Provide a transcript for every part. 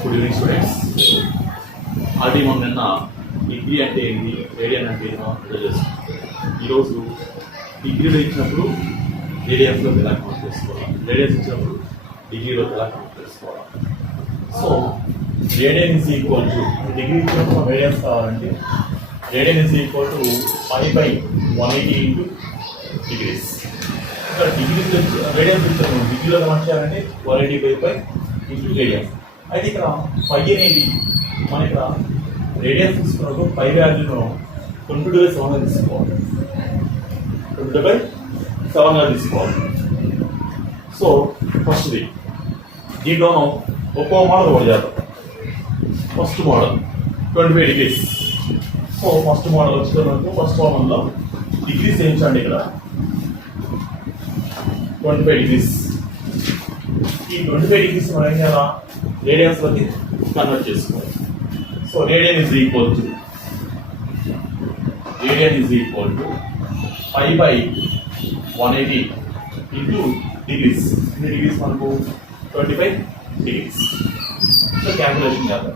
Good evening students. Already మనం నిన్న degree అంటే ఏంటి, రేడియన్ అంటే ఏంటో తెలియజేస్తాం. ఈరోజు డిగ్రీలో ఇచ్చినప్పుడు రేడియన్స్లో ఎలా కౌంట్ చేసుకోవాలి, రేడియన్స్ ఇచ్చినప్పుడు డిగ్రీలో ఎలా కౌంట్ చేసుకోవాలి. So radian is equal to, degree ఇచ్చినప్పుడు రేడియన్స్ కావాలంటే radian is equal to 5/180 into degrees. ఇక్కడ డిగ్రీ రేడియన్స్ ఇచ్చాము, డిగ్రీలో కౌంట్ చేయాలంటే 180/5 ఇంటూ రేడియన్స్. అయితే ఇక్కడ 5 అనేది మన ఇక్కడ రేడియన్స్ తీసుకున్నప్పుడు 5 వాల్యూను 20/7గా తీసుకోవాలి, 20/7గా తీసుకోవాలి. సో ఫస్ట్ది దీంట్లో ఒక్కో మోడల్ ఒకటి చేద్దాం. First model 25 degrees. So first model వచ్చేటప్పుడు ఫస్ట్ మోడల్లో డిగ్రీస్ వేయించండి. ఇక్కడ 25 డిగ్రీస్. ఈ 25 డిగ్రీస్ మనం ఏం చేయాలా, రేడియన్స్లోకి కన్వర్ట్ చేసుకోవాలి. So radian is equal to 5/180 into degrees. ఇన్ని డిగ్రీస్ మనకు 25 డిగ్రీస్. సో క్యాల్కులేషన్ చేద్దాం.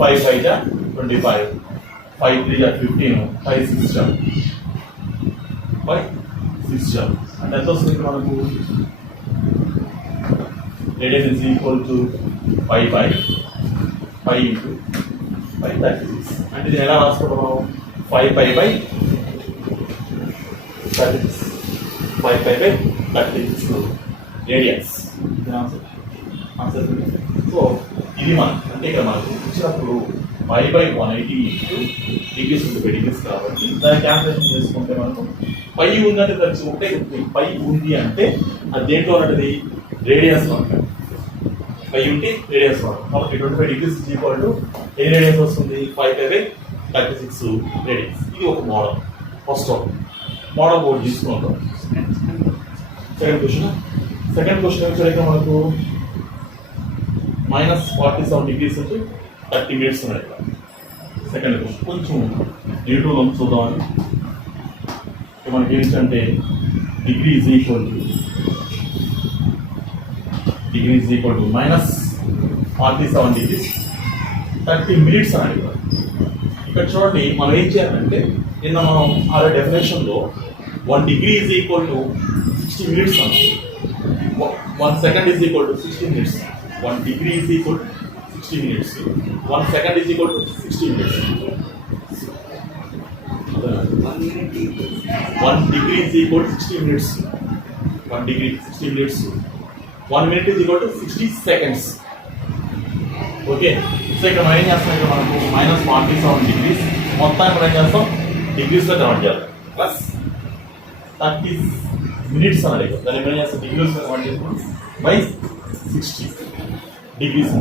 5/5 25, 5/3 15, 5/6 అంటే ఎంత వస్తుంది ఇక్కడ మనకు? Radian is equal to 5/5 into 5/36. అంటే ఇది ఎలా రాసుకుంటాం మనం? 5/36 రేడియన్స్. ఆన్సర్. సో ఇది మనం అంటే ఇక్కడ మనకు ఇచ్చినప్పుడు 5/180 ఇంటూ డిగ్రీస్ ఉంటుంది, డిగ్రీస్ కాబట్టి దాన్ని క్యాల్కులేషన్ చేసుకుంటే మనకు 5 ఉందంటే దానికి ఒకటే 5 ఉంది అంటే అది దేంట్లో ఉన్నది? రేడియన్స్లో ఉంటుంది. 5 ఉంటే రేడియన్స్ వాడు కాబట్టి 25 డిగ్రీస్ ఈక్వల్ టు ఎన్ని రేడియన్స్ వస్తుంది? 5/36 రేడియన్స్. ఇది ఒక మోడల్. ఫస్ట్ మోడల్ బోర్డు తీసుకుంటాం. సెకండ్ క్వశ్చన్ వచ్చేసరికి మనకు -47 డిగ్రీస్ వచ్చి 30 మినిట్స్ ఉన్నాయి. సెకండ్ క్వశ్చన్ కొంచెం నెగిటివ్లో చూద్దామని. మనకి ఏంటంటే degree is equal to -47 degrees 30 minutes అని అడిగారు. ఇక్కడ చూడండి, మనం ఏం చేయాలంటే నిన్న మనం ఆ డెఫినేషన్లో 1 degree is equal to 60 minutes అన్నాం. 1 second is equal to 60 minutes. 1 degree is equal to 60 minutes. 1 second is equal to 60 minutes. 1 degree is equal to 60 minutes. 1 degree 60 minutes. 1 minute is equal to 60 seconds. Okay. So ఇక్కడ మనం ఏం చేస్తాం, ఇక్కడ మనకు -47 degrees మొత్తం మనం ఏం చేస్తాం, డిగ్రీస్లో కన్వర్ట్ చేయాలి. ప్లస్ 30 మినిట్స్ అన్నది దాన్ని ఏం చేస్తాం, డిగ్రీస్లో కన్వర్ట్ చేసుకున్నాం by 60 degrees.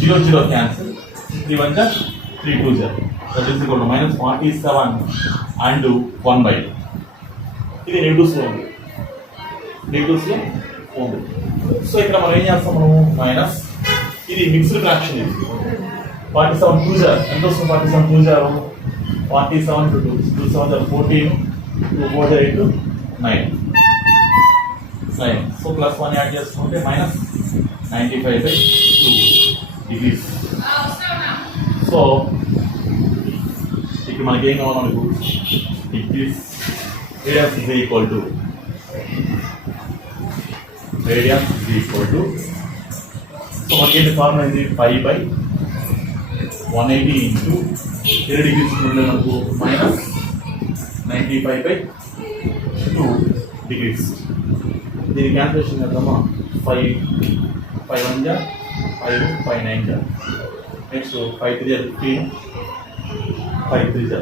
0 0 cancel, 3 1 3 2 0. That is equal to -47 and 1/2. ఇది నెగిటివ్స్లో ఉంది. సో ఇక్కడ మనం ఏం చేస్తాం, మనం మైనస్, ఇది మిక్స్డ్ ఫ్రాక్షన్. ఇది 47 2 0 ఎంత వస్తుంది? 47 2 0 47 2 2 7 14 2 4 8 9. సో +1 యాడ్ చేసుకుంటే -95/2 డిగ్రీస్. సో ఇక్కడ మనకి ఏం కావాలి, మనకు degrees radians is equal to so మనకి ఏంటి ఫార్ములా ఏంటి? 5/180 ఇంటూ 2 డిగ్రీస్ ఉంటే మనకు -95/2 డిగ్రీస్. దీని క్యాల్కులేషన్ చేద్దామా? 5 1 5 5 9 నెక్స్ట్ 5 3 15 5 3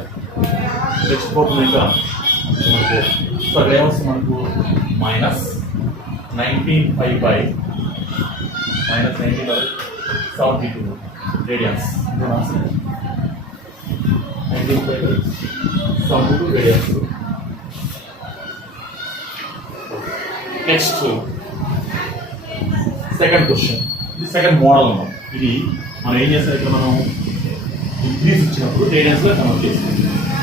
నెక్స్ట్ పోతుంది ఇంకా మనకు. సో అక్కడ ఏమొస్తుంది మనకు? -19/72 radians. 19/72 radians. Next second question. ఇది సెకండ్ మోడల్ అన్నమాట. ఇది మనం ఏం చేస్తాం, ఇక్కడ మనం డిగ్రీస్ ఇచ్చినప్పుడు రేడియన్స్లో కన్వర్ట్ చేస్తాం.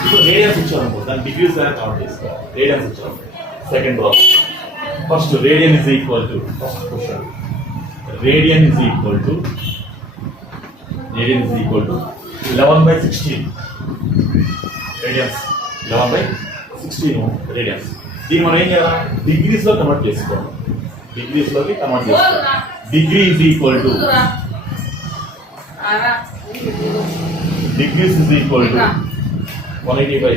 ఇప్పుడు రేడియన్స్ ఇచ్చారనుకో దాన్ని డిగ్రీస్ ద్వారా కన్వర్ట్ చేసుకోవాలి. రేడియన్స్ ఇచ్చారు. Second problem. First radian is equal to, first question, radian is equal to radian is equal to 11/16 radians. 11/16 radians. దీన్ని మనం ఏం చేయాలి? డిగ్రీస్లో కన్వర్ట్ చేసుకోవాలి. డిగ్రీస్లోకి కన్వర్ట్ చేసుకోవాలి. Degree is equal to degrees is equal to 180 by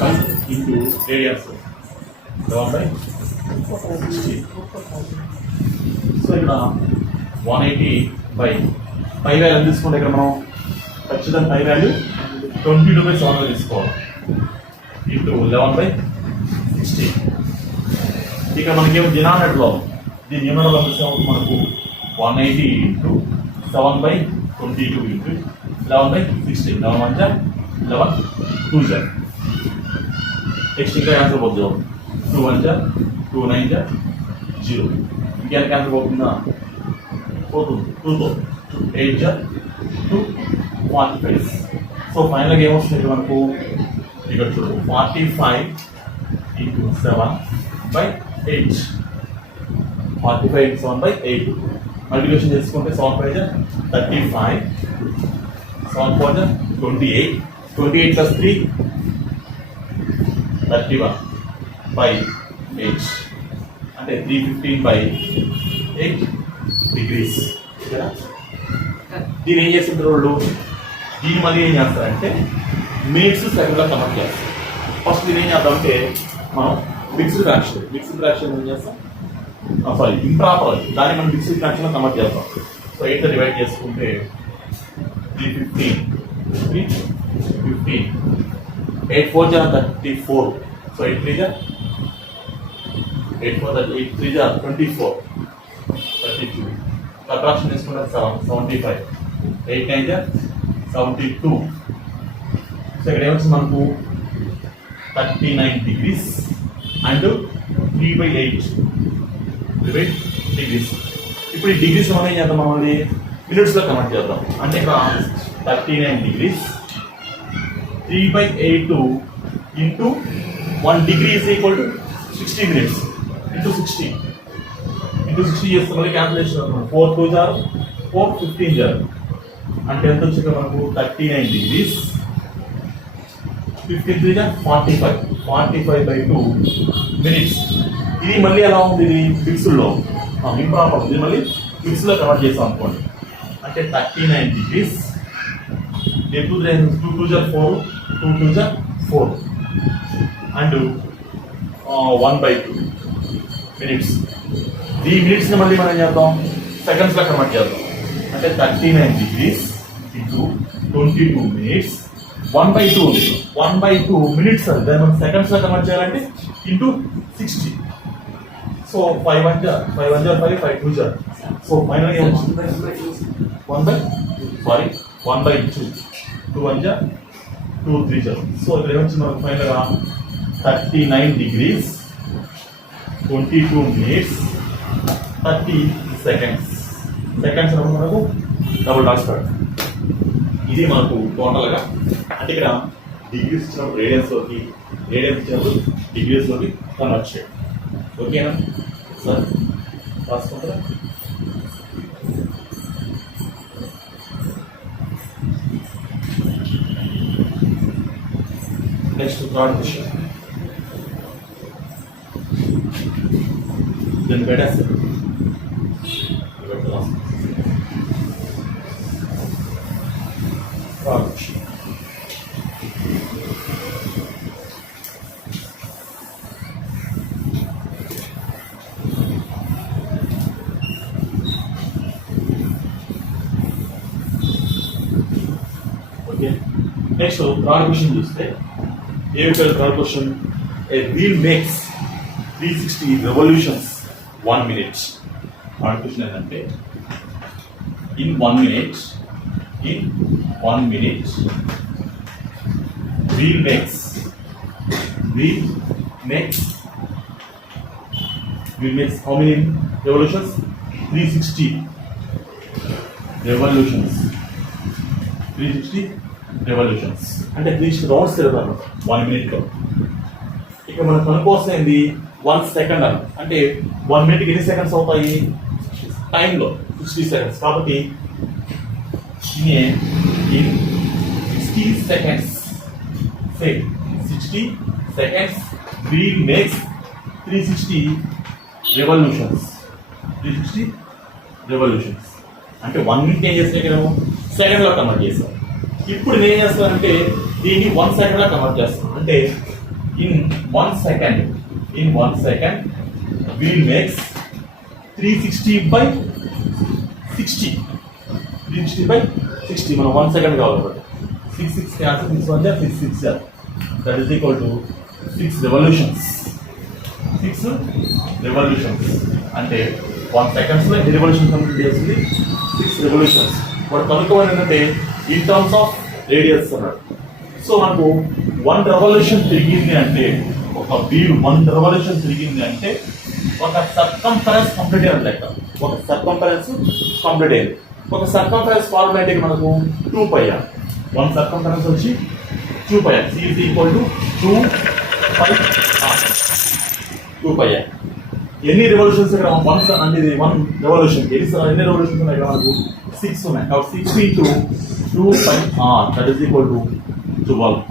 5 into radians 11/16. So ఇక్కడ 180 by pi value తీసుకుంటే ఇక్కడ మనం ఖచ్చితంగా పై వాల్యూ 22/7 తీసుకోవాలి ఇంటూ 11/16. ఇక మనకేమో డినామినేటర్లో దీని న్యూమరల్ వచ్చేసరికి మనకు 180 ఇంటూ 7/22 ఇంటూ 11/16. 11 11 2 నెక్స్ట్ ఇంకా ఆన్సర్ పోతుంది. 2 1 2 9 0. ఇంకా ఆన్సర్ పోతుందా? పోతుంది. 2 8 2 45. సో ఫైనల్గా ఏమొస్తుంది మనకు? ఇక్కడ చూడు 45 ఇంటూ 7/8. 45 into 7/8. మల్టిప్లికేషన్ చేసుకుంటే 7 5 35, 7 4 28, 28 plus 3 31/8 అంటే 315/8 degrees. దీన్ని ఏం చేస్తుంటారు వాళ్ళు? దీన్ని మళ్ళీ ఏం చేస్తారంటే మినిట్స్ సెకండ్లో కన్వర్ట్ చేస్తారు. ఫస్ట్ దీన్ని ఏం చేద్దామంటే మనం మిక్స్డ్ ఫ్రాక్షన్ ఏం చేస్తాం? Sorry, improper. దాన్ని మనం మిక్స్డ్ ఫ్రాక్షన్లో కన్వర్ట్ చేస్తాం. సో 8తో డివైడ్ చేసుకుంటే 315, 8 4 34. సో 8 3 8 4 8 3 24, 32. సబ్ట్రాక్షన్ తీసుకుంటే 75, 8 9 72. సో ఇక్కడ ఏమొచ్చింది మనకు 39 degrees అండ్ 3/8 degrees. ఇప్పుడు ఈ డిగ్రీస్ మనం ఏం చేద్దాం? మమ్మల్ని మినిట్స్లో కన్వర్ట్ చేద్దాం. అంటే ఇక్కడ 39 degrees 3/8 into 1 degree is equal to 60 minutes into 60 చేస్తే మళ్ళీ క్యాల్కులేషన్ 4 2 4 15 అంటే ఎంత వచ్చింది మనకు? 39 degrees 53 45/2 minutes. ఇది మళ్ళీ ఎలా ఉంది? ఇది ఫిక్స్డ్లో ఇంప్రాపర్. ఇది మళ్ళీ ఫిక్స్డ్లో కన్వర్ట్ చేస్తాం అనుకోండి. అంటే 39 degrees 2 2 4 2 2 4 అండ్ 1/2 minutes. ఈ మినిట్స్ని మళ్ళీ మనం చేద్దాం సెకండ్స్లో కన్వర్ట్ చేద్దాం. అంటే 39 degrees ఇంటూ 22 minutes 1/2 ఉంది. 1/2 minutes అది దాన్ని మనం సెకండ్స్లో కన్వర్ట్ చేయాలంటే ఇంటూ 60. సో 5 1 5 2 సో ఫైనల్గా ఏమొచ్చింది? 1/2 2 1 2 3 సో ఇక్కడ ఏమొచ్చింది మనకు ఫైనల్గా 39 degrees 22 minutes 30 seconds. సెకండ్స్ అన్నప్పుడు మనకు డబుల్ డాట్స్ పడుతుంది. ఇది మనకు టోటల్గా అంటే ఇక్కడ డిగ్రీస్ ఇచ్చినప్పుడు రేడియన్స్లోకి, రేడియన్స్ ఇచ్చినప్పుడు డిగ్రీస్లోకి కన్వర్ట్ చేయండి. ఓకేనా సార్? రాసుకుంటారా? Next third question. దీన్ని పెట్టేస్తారు. నెక్స్ట్ థర్డ్ క్వశ్చన్ చూస్తే ఏమి third question? A wheel makes 360 revolutions 1 minute. Third question ఏంటంటే in 1 minute wheel makes how many revolutions? 360 revolutions. 360 revolutions అంటే 360 రౌండ్స్ తిరుగుతారు 1 minute లో. ఇక మనం కనుకోవాల్సింది 1 సెకండ్ అంటే 1 మినిట్కి ఎన్ని సెకండ్స్ అవుతాయి టైంలో 60 సెకండ్స్ కాబట్టి in 60 seconds say 60 seconds wheel makes 360 revolutions అంటే 1 మినిట్ ఏం చేస్తే నేను సెకండ్లో కన్వర్ట్ చేస్తాను ఇప్పుడు నేను ఏం చేస్తానంటే దీన్ని 1 సెకండ్లో కన్వర్ట్ చేస్తాను అంటే in 1 second wheel makes 360 మనం 1 సెకండ్ కావాలి 6 cancel 6 1 6 that is equal to 6 revolutions అంటే 1 seconds లో ఎన్ని రెవల్యూషన్స్ కంప్లీట్ చేస్తుంది 6 రెవల్యూషన్స్ వాడు కనుక్కోవాలి ఏంటంటే ఇన్ టర్మ్స్ ఆఫ్ రేడియస్ అన్నాడు సో మనకు 1 రెవల్యూషన్ తిరిగింది అంటే ఒక వీల్ 1 రెవల్యూషన్ తిరిగింది అంటే ఒక సర్కంఫరెన్స్ కంప్లీట్ అయ్యింది లెక్క ఒక సర్కంఫరెన్స్ కంప్లీట్ అయ్యింది ఒక సర్కంఫరెన్స్ ఫార్ములా అంటే మనకు 2πr 1 సర్కంఫరెన్స్ వచ్చి 2πr c is equal to 2πr ఎన్ని రెవల్యూషన్స్ ఇక్కడ 1 అనేది 1 రెవల్యూషన్ ఎన్ని రెవల్యూషన్స్ ఉన్నాయి ఇక్కడ మనకు 6 ఉన్నాయి కాబట్టి 6 into 2πr that is equal to 12π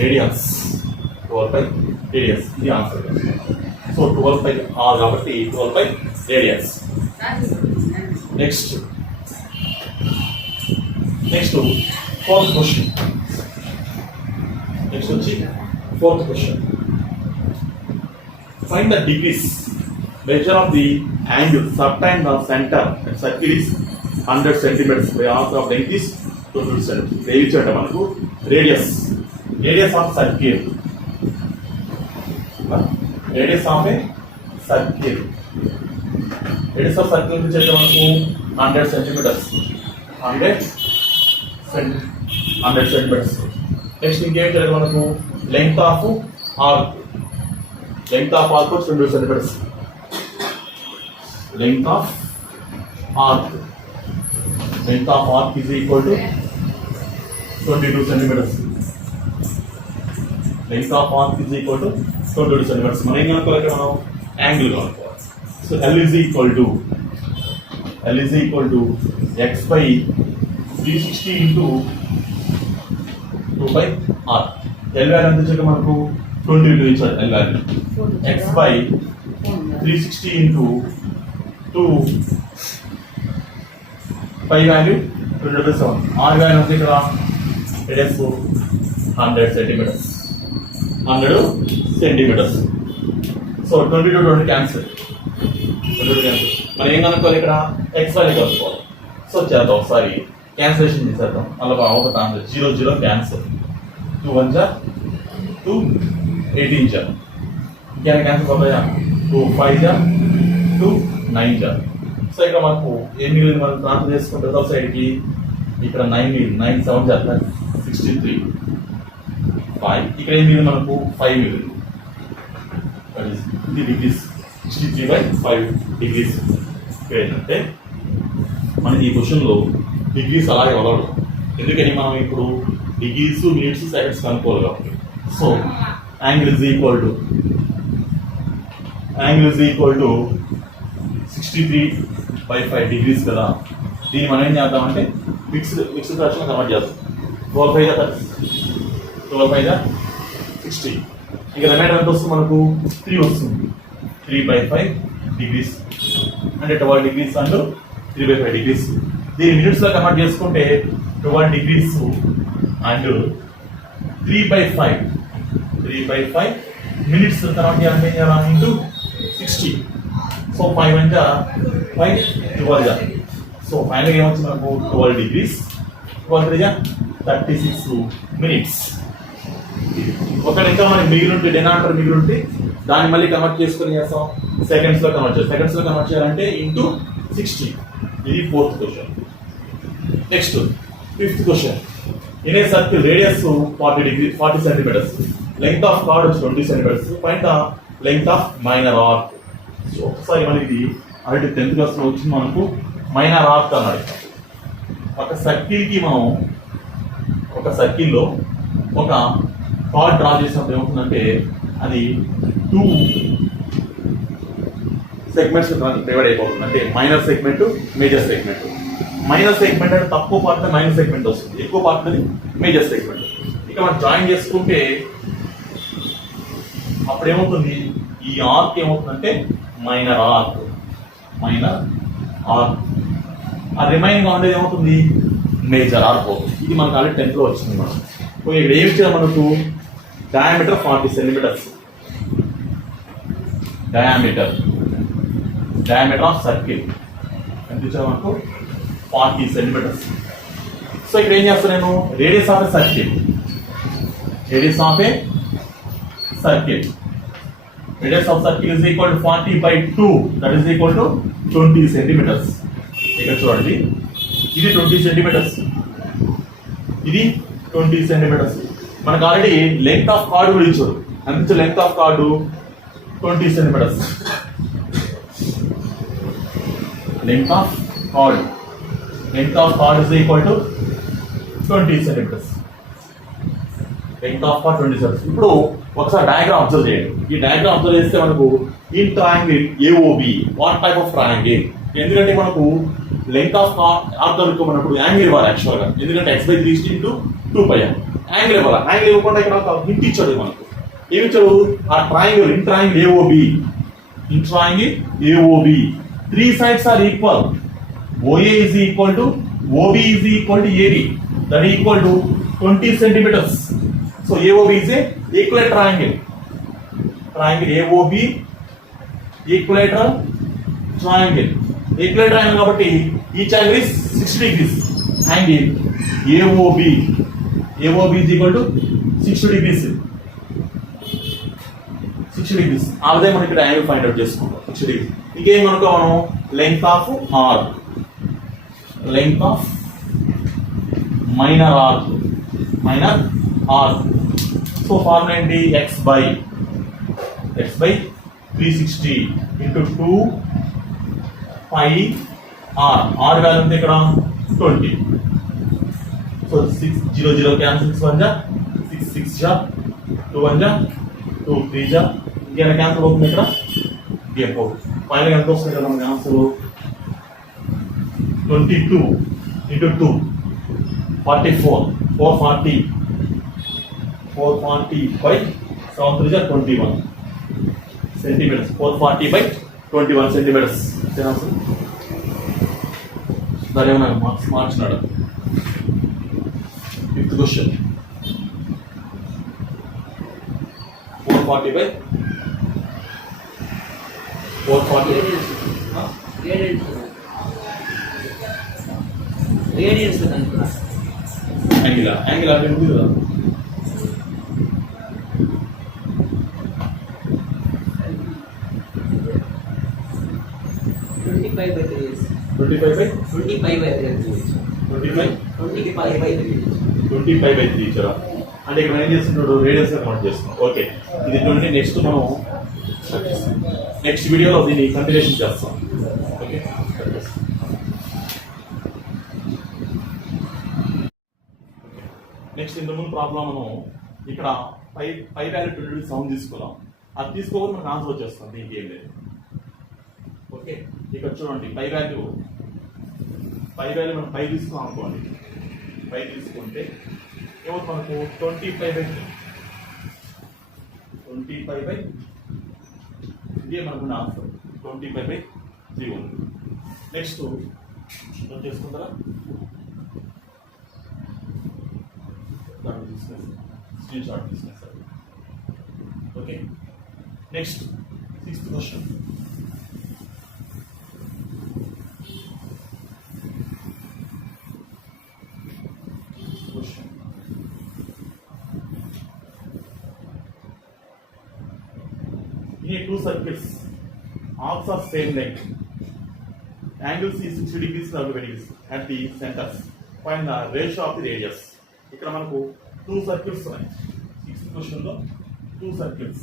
radians 12π radius ఇది ఆన్సర్ సో 12π r కాబట్టి 12π radius next fourth question fourth question find the degrees measure of the angle subtend the center and circle is 100 centimeters by arc of length is 200 centimeters they ఇచ్చాట మనకు radius of circle radius of a circle radius of circle ఇచ్చాట మనకు 100 centimeters 100 centimeters next ఇంకేం చేయాలి మనకు length of arc వచ్చి 2 centimetres length of arc is equal to 22 centimetres length of arc is equal to 22 centimetres మనం ఏం కనుక్కోవాలి మనం angle కనుక్కోవాలి so L is equal to x by 360 into 2πr L value ఎంత ఇచ్చాక మనకు 22 ఇచ్చారు L value x by 360 into 2 π value 22 r value ఎంత ఇక్కడ it is 100 centimeters so 22 cancel మనం ఏం కనుక్కోవాలి ఇక్కడ x వాల్యూ కనుక్కోవాలి సో చేద్దాం ఒకసారి క్యాన్సిలేషన్ చేసేద్దాం అలా ఒక ఆన్సర్ 0 క్యాన్సిల్ 2 1 జా 2 18 జా क्या క్యాన్సిల్ అవుతాయా 2 5 జా 2 9 జా సో ఇక్కడ మనకు ఏం మిగిలింది మనం ట్రాన్స్ఫర్ చేసుకుంటే ఒక సైడ్కి ఇక్కడ 9 మిగిలింది 9 7 జా 63 5 ఇక్కడ ఏం మిగిలింది మనకు 5 మిగిలింది ఇది డిగ్రీస్ 63/5 డిగ్రీస్ ఏంటంటే మనకి ఈ క్వశ్చన్లో డిగ్రీస్ అలాగే వదలడు ఎందుకని మనం ఇప్పుడు డిగ్రీస్ మినిట్స్ సెకండ్స్ కనుక్కోవాలి కాబట్టి so angle is equal to 63/5 degrees కదా దీన్ని మనం ఏం చేద్దామంటే ఫిక్స్డ్ ఫ్రాక్షన్ కన్వర్ట్ చేద్దాం 12/5 60 ఇక రిమైండర్ ఎంత వస్తుంది మనకు 3 వస్తుంది 3/5 డిగ్రీస్ అంటే 12 డిగ్రీస్ అంటూ 3/5 డిగ్రీస్ దీన్ని మినిట్స్లో కన్వర్ట్ చేసుకుంటే 12 డిగ్రీస్ అండ్ 3/5 మినిట్స్ కన్వర్ట్ చేయాలంటే ఇంటూ 60 సో 5 అంటే 5 12 సో ఫైనల్గా ఏమొచ్చింది మనకు 12 డిగ్రీస్ 36 మినిట్స్ ఒకటి ఇంకా మనకి మిగిలింటే డినామినేటర్ మిగిలింటే దాన్ని మళ్ళీ కన్వర్ట్ చేసుకుని చేస్తాం సెకండ్స్లో కన్వర్ట్ చేయాలంటే ఇంటూ 60 ఇది 4th question next 5th question in a circle radius 40 centimetres length of chord వచ్చి 20 centimetres find the length of minor arc so ఒకసారి మనకి ఆల్రెడీ 10th క్లాస్లో వచ్చింది మనకు మైనర్ ఆర్క్ అన్నాడు ఒక సర్కిల్లో ఒక కార్డ్ డ్రా చేసినప్పుడు ఏమవుతుందంటే అది 2 సెగ్మెంట్స్ డివైడ్ అయిపోతుంది. అంటే minor segment, major segment. Minor segment అంటే తక్కువ పార్ట్ మైనర్ సెగ్మెంట్ వస్తుంది, ఎక్కువ పార్ట్ మేజర్ సెగ్మెంట్. ఇక మనం జాయిన్ చేసుకుంటే అప్పుడు ఏమవుతుంది, ఈ ఆర్క్ ఏమవుతుందంటే మైనర్ ఆర్క్. ఆ రిమైనింగ్ ఉండేది ఏమవుతుంది, మేజర్ ఆర్క్ అవుతుంది. ఇది మనకు ఆల్రెడీ 10th లో వచ్చింది. మనం ఇక్కడ ఏమి ఇచ్చారు మనకు, diameter 40 centimetres. Diameter of circle ఎంత ఇచ్చారు మనకు, 40 సెంటీమీటర్స్. సో ఇక్కడ ఏం చేస్తాను నేను, radius of a circle is equal to 40 by 2, that is equal to 20 centimeters. ఇక్కడ చూడండి, ఇది 20 సెంటీమీటర్స్, ఇది 20 సెంటీమీటర్స్. మనకు ఆల్రెడీ లెంగ్త్ ఆఫ్ కార్డ్ కూడా ఇచ్చారు. అంత length of chord 20 centimetres. Length of chord is equal to 20 centimetres. Length of chord 20 centimetres. ఇప్పుడు ఒకసారి డయాగ్రామ్ అబ్జర్వ్ చేయండి. ఈ డయాగ్రామ్ అబ్జర్వ్ చేస్తే మనకు in triangle AOB, what type of triangle? ఎందుకంటే మనకు లెంగ్త్ ఆఫ్ ఆర్క్ మనకు యాంగిల్ ఇవ్వాలి యాక్చువల్ గా. ఎందుకంటే x/3 into 2πr యాంగిల్ ఇవ్వాలి. యాంగిల్ ఇవ్వకుండా ఇక్కడ ఒక హింట్ ఇచ్చాడు మనకు. ఏమి ఇచ్చాడు, ఆ triangle in triangle AOB 3 sides are equal. OA is equal to OB is equal to AD, that is equal to 20 centimeters. So AOB is a equilateral triangle. AOB equilateral triangle. Equilateral triangle కాబట్టి each angle is 60 degrees. Angle AOB is equal to 60 degrees. 60 degrees. ఆ విధంగా మనం ఇక్కడ angle find out చేసుకుంటాం. 60 degrees. ఇంకేం కనుక మనం length of minor arc. So formula ఏంటి, x by 360 into 2 pi r. r value ఉంది ఇక్కడ 20. సో 6 0 0 క్యాన్సిల్, 6 1 6 6 2 1 2 3 ఇంకేమైనా క్యాన్సిల్ అవుతుంది ఇక్కడ. ఫైనల్ ఎంత వస్తుంది కదా మనకి answer, 22 into 2 44 440 by 7 3 21 centimeters. 440 by 21 centimeters. దాని ఏమన్నా మార్చినాడు. 5th question 440 by 440 radians angle అంటే ఉంది కదా. ఇచ్చారా అంటే ఇక్కడ ఏం చేస్తున్నాడు, రేడియస్ కౌంట్ చేస్తున్నాం. ఓకే, ఇది 20. నెక్స్ట్ మనం నెక్స్ట్ వీడియోలో దీన్ని కంటిన్యూషన్ చేస్తాం. ఓకే, నెక్స్ట్ ఇంతకుముందు ప్రాబ్లం మనం ఇక్కడ పై వాల్యూ 20 సౌండ్ తీసుకున్నాం. అది తీసుకోవాలి మనకు ఆన్సర్ వచ్చేస్తాం, దీనికి ఏం లేదు. ఓకే, ఇక్కడ చూడండి పై వాల్యూ మనం 5 తీసుకున్నాం అనుకోండి. 5 తీసుకుంటే ఏమవుతుంది మనకు 25/3 ఇదే మనకు ఆన్సర్. 25/3 ఉంది. నెక్స్ట్ చేసుకుంటారా, స్క్రీన్ షాట్ తీసుకునేస్తారు. ఓకే, నెక్స్ట్ 6th క్వశ్చన్. In two circles, arcs are same length. Angles is 60 degrees and 20 degrees at the centers. Find the ratio of the radius. ఇక్కడ మనకు 2 circles ఉన్నాయి. 6th క్వశ్చన్ లో 2 circles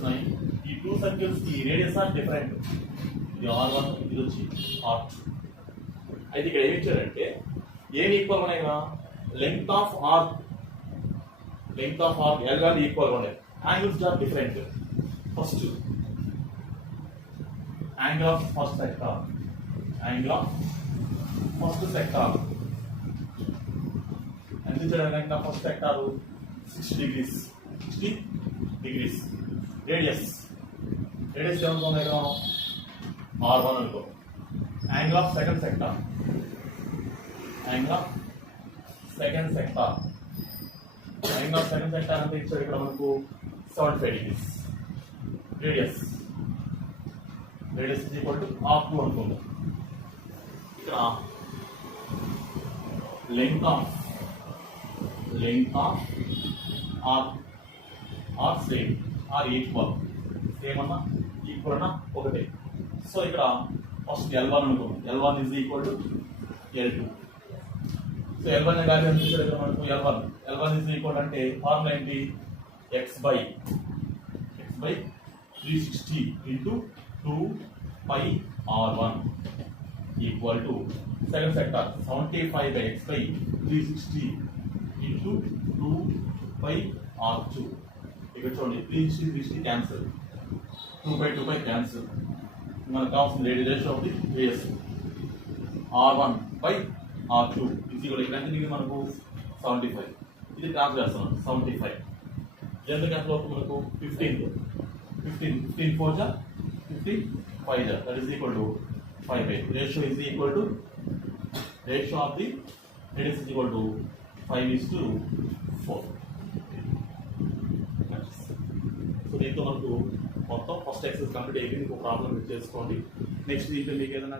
ఉన్నాయి. ఈ 2 circles కి radius are different. ఇది R1, ఇది వచ్చి R2. అయితే ఇక్కడ ఏమి ఇచ్చారంటే ఏమి ఈక్వల్ ఉన్నాయి కదా, length of arc length of arc L కానీ ఈక్వల్ ఉన్నాయి. Angles are different. First angle of first sector, angle of first sector ఎంత ఇచ్చాడు? Angle of first sector 60 degrees, 60 degrees. Radius ఏమనుకోండి, R1 అనుకో. Angle of second sector, angle of second sector, angle of second sector అంటే ఇచ్చాడు ఇక్కడ మనకు 75 degrees. Radius is equal to R2 అనుకుందాం. ఇక్కడ length of are same are equal, same అన్నా equal అన్నా ఒకటే. సో ఇక్కడ ఫస్ట్ L1 అనుకుందాం. L1 is equal to L2. So L1 value ఎంత ఇచ్చాడు ఇక్కడ మనకు? L1 is equal అంటే ఫార్ములా ఏంటి? x by 360 into 2 pi R1 equal to second sector 75 by x by 360 into 2 pi R2. ఇక్కడ చూడండి 360 క్యాన్సిల్, 2 by క్యాన్సిల్. మనకు కావాల్సిన radiation of the race R1 by R2 ఇది కూడా ఇక్కడ ఎంత మనకు 75. ఇది ట్రాన్స్ చేస్తున్నాం 75. ఎందుకు ఎంత వరకు మనకు 15 4 जा 15 5 जा, that is equal to 5/8. Ratio is equal to ratio of the radius is equal to 5:4. So దీంతో మనకు మొత్తం ఫస్ట్ ఎక్సర్సైజ్ కంప్లీట్ అయిపోయింది. ఇంకో ప్రాబ్లం చేసుకోండి. నెక్స్ట్ దీంట్లో మీకు ఏదైనా